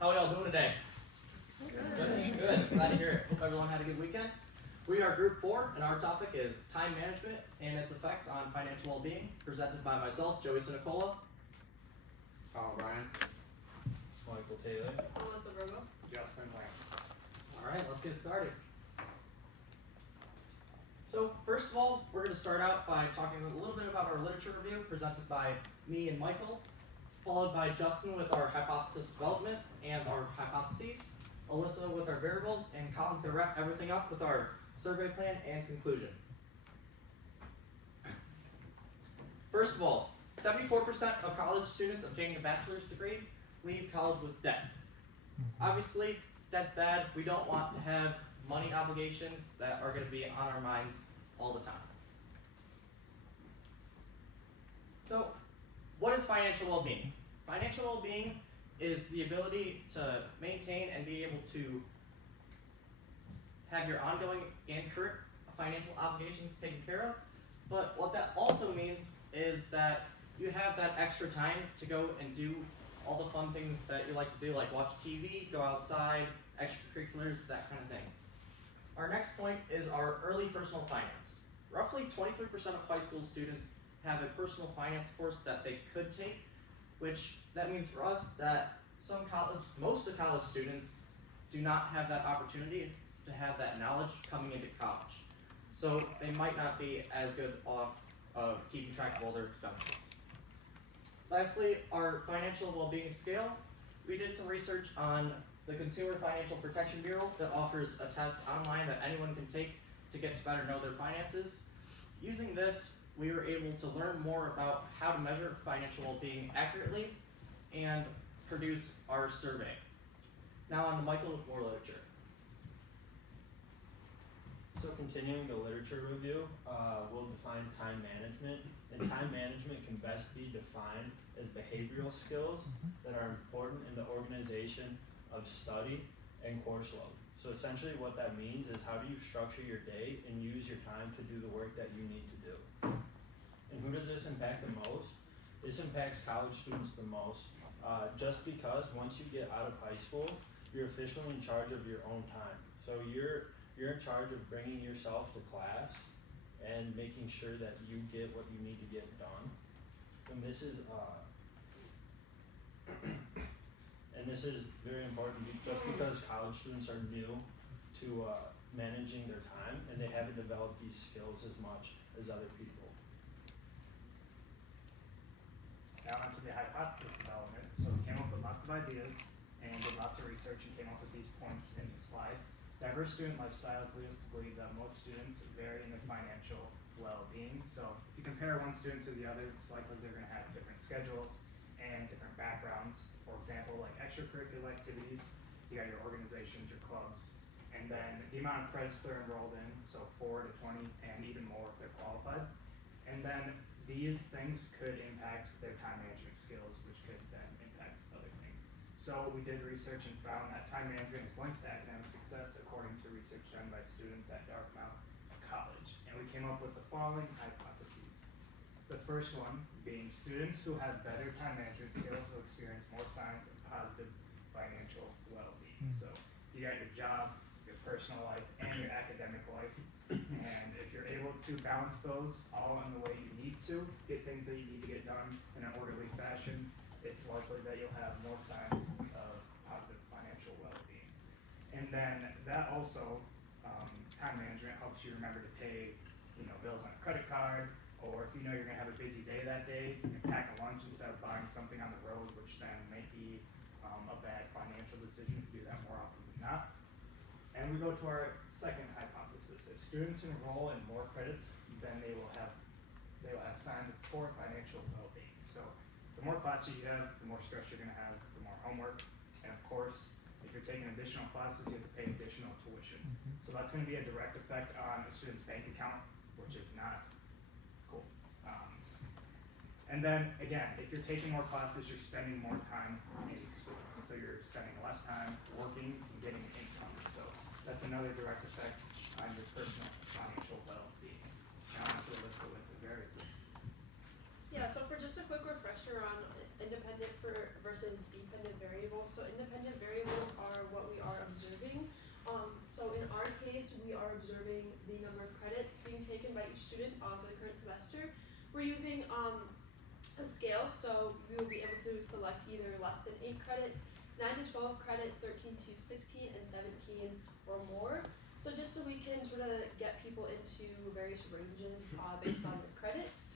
How are y'all doing today? Good. Glad to hear it. Hope everyone had a good weekend. We are Group 4, and our topic is time management and its effects on financial well-being, presented by myself, Joey Sinicola. Kyle O'Brien. Michael Taylor. Melissa Virgo. Justin Lamb. All right, let's get started. So first of all, we're going to start out by talking a little bit about our literature review, presented by me and Michael, followed by Justin with our hypothesis development and our hypotheses, Alyssa with our variables, and Colin's going to wrap everything up with our survey plan and conclusion. First of all, 74% of college students obtaining a bachelor's degree leave college with debt. Obviously, that's bad. We don't want to have money obligations that are going to be on our minds all the time. So, what is financial well-being? Financial well-being is the ability to maintain and be able to have your ongoing and current financial obligations taken care of. But what that also means is that you have that extra time to go and do all the fun things that you like to do, like watch TV, go outside, extracurriculars, that kind of things. Our next point is our early personal finance. Roughly 23% of high school students have a personal finance course that they could take, which that means for us that most of college students do not have that opportunity to have that knowledge coming into college. So they might not be as good off of keeping track of all their expenses. Lastly, our financial well-being scale. We did some research on the Consumer Financial Protection Bureau that offers a test online that anyone can take to get to better know their finances. Using this, we were able to learn more about how to measure financial well-being accurately and produce our survey. Now on to Michael with more literature. So continuing the literature review, we'll define time management. And time management can best be defined as behavioral skills that are important in the organization of study and course load. So essentially what that means is how do you structure your day and use your time to do the work that you need to do. And who does this impact the most? This impacts college students the most, just because once you get out of high school, you're officially in charge of your own time. So you're in charge of bringing yourself to class and making sure that you get what you need to get done. And this is very important just because college students are new to managing their time and they haven't developed these skills as much as other people. Now onto the hypothesis development. So we came up with lots of ideas and did lots of research and came up with these points in the slide. Diverse student lifestyles lead us to believe that most students vary in their financial well-being. So if you compare one student to the other, it's likely they're going to have different schedules and different backgrounds. For example, like extracurricular activities, you got your organizations, your clubs, and then the amount of credits they're enrolled in, so 4 to 20 and even more if they're qualified. And then these things could impact their time management skills, which could then impact other things. So we did research and found that time management is linked to academic success according to research done by students at Dartmouth College. And we came up with the following hypotheses. The first one being students who have better time management skills will experience more signs of positive financial well-being. So you got your job, your personal life, and your academic life. And if you're able to balance those all in the way you need to, get things that you need to get done in an orderly fashion, it's likely that you'll have more signs of positive financial well-being. And then that also, time management helps you remember to pay, bills on a credit card, or if you know you're gonna have a busy day that day, you can pack a lunch instead of buying something on the road, which then may be a bad financial decision if you do that more often than not. And we go to our second hypothesis. If students enroll in more credits, then they will have signs of poor financial well-being. So the more classes you have, the more stress you're gonna have, the more homework, and of course, if you're taking additional classes, you have to pay additional tuition. So that's gonna be a direct effect on a student's bank account, which is not cool. And then again, if you're taking more classes, you're spending more time in school. So you're spending less time working and getting income. So that's another direct effect on your personal financial well-being. Now on to Alyssa with the variables. Yeah, so for just a quick refresher on independent versus dependent variables. So independent variables are what we are observing. So in our case, we are observing the number of credits being taken by each student for the current semester. We're using a scale, so we will be able to select either less than 8 credits, 9 to 12 credits, 13 to 16, and 17 or more. So just so we can sort of get people into various ranges based on their credits,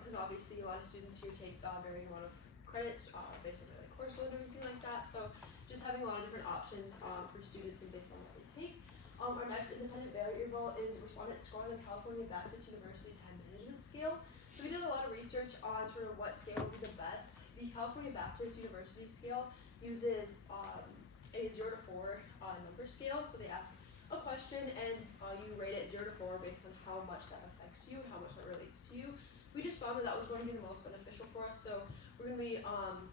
because obviously a lot of students here take varying amount of credits based on their course load and everything like that. So just having a lot of different options for students and based on what they take. Our next independent variable is respondent score on the California Baptist University Time Management Scale. So we did a lot of research on sort of what scale would be the best. The California Baptist University scale uses a 0 to 4 number scale. So they ask a question and you rate it 0 to 4 based on how much that affects you, how much that relates to you. We just found that that was going to be the most beneficial for us. So we're going to be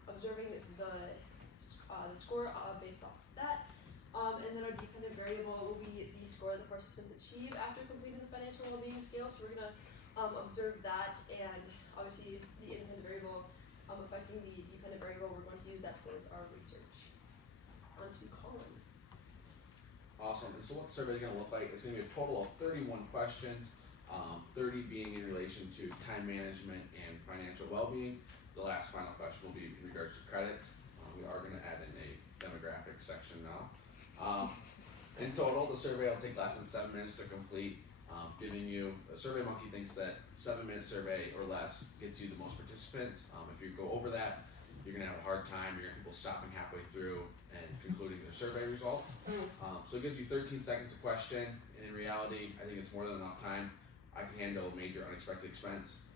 observing the score based off of that. And then our dependent variable will be the score that the participants achieve after completing the financial well-being scale. So we're going to observe that, and obviously the independent variable affecting the dependent variable, we're going to use that towards our research. On to Colin. Awesome. And so what the survey is going to look like, it's going to be a total of 31 questions, 30 being in relation to time management and financial well-being. The last final question will be in regards to credits. We are going to add in a demographic section now. In total, the survey will take less than 7 minutes to complete, giving you, SurveyMonkey thinks that 7-minute survey or less gets you the most participants. If you go over that, you're going to have a hard time. You're going to have people stopping halfway through and concluding their survey result. So it gives you 13 seconds a question, and in reality, I think it's more than enough time. I can handle major unexpected expense.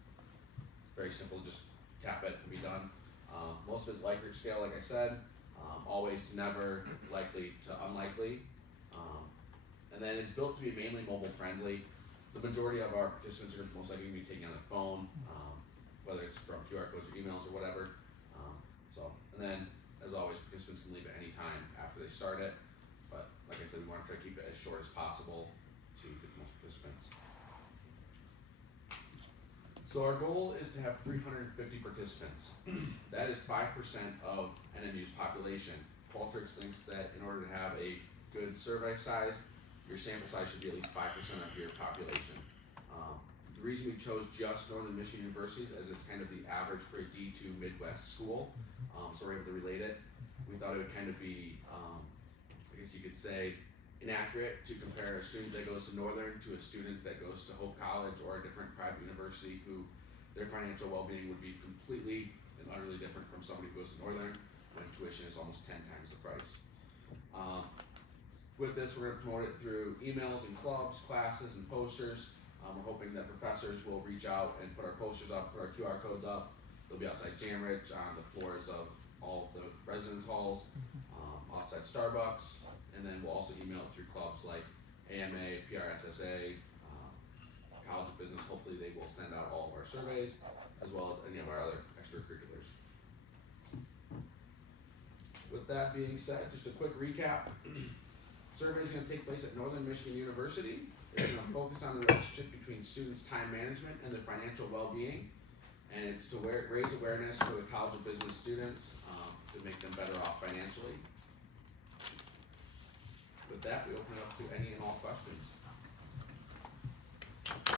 Very simple, just tap it and be done. Most of it's Likert scale, like I said, always to never, likely to unlikely. And then it's built to be mainly mobile friendly. The majority of our participants are most likely going to be taking on their phone, whether it's from QR codes or emails or whatever. And then, as always, participants can leave at any time after they start it. But like I said, we want to try to keep it as short as possible to get the most participants. So our goal is to have 350 participants. That is 5% of NMU's population. Qualtrics thinks that in order to have a good survey size, your sample size should be at least 5% of your population. The reason we chose just Northern Michigan universities as it's kind of the average for a D2 Midwest school, so we're able to relate it. We thought it would kind of be, I guess you could say, inaccurate to compare a student that goes to Northern to a student that goes to Hope College or a different private university who their financial well-being would be completely and utterly different from somebody who goes to Northern when tuition is almost 10 times the price. With this, we're going to promote it through emails and clubs, classes, and posters. We're hoping that professors will reach out and put our posters up, put our QR codes up. They'll be outside Jamridge, on the floors of all of the residence halls, outside Starbucks, and then we'll also email it through clubs like AMA, PRSSA, College of Business. Hopefully they will send out all of our surveys, as well as any of our other extracurriculars. With that being said, just a quick recap. Survey is going to take place at Northern Michigan University. It's going to focus on the relationship between students' time management and their financial well-being, and it's to raise awareness for the College of Business students to make them better off financially. With that, we open it up to any and all questions.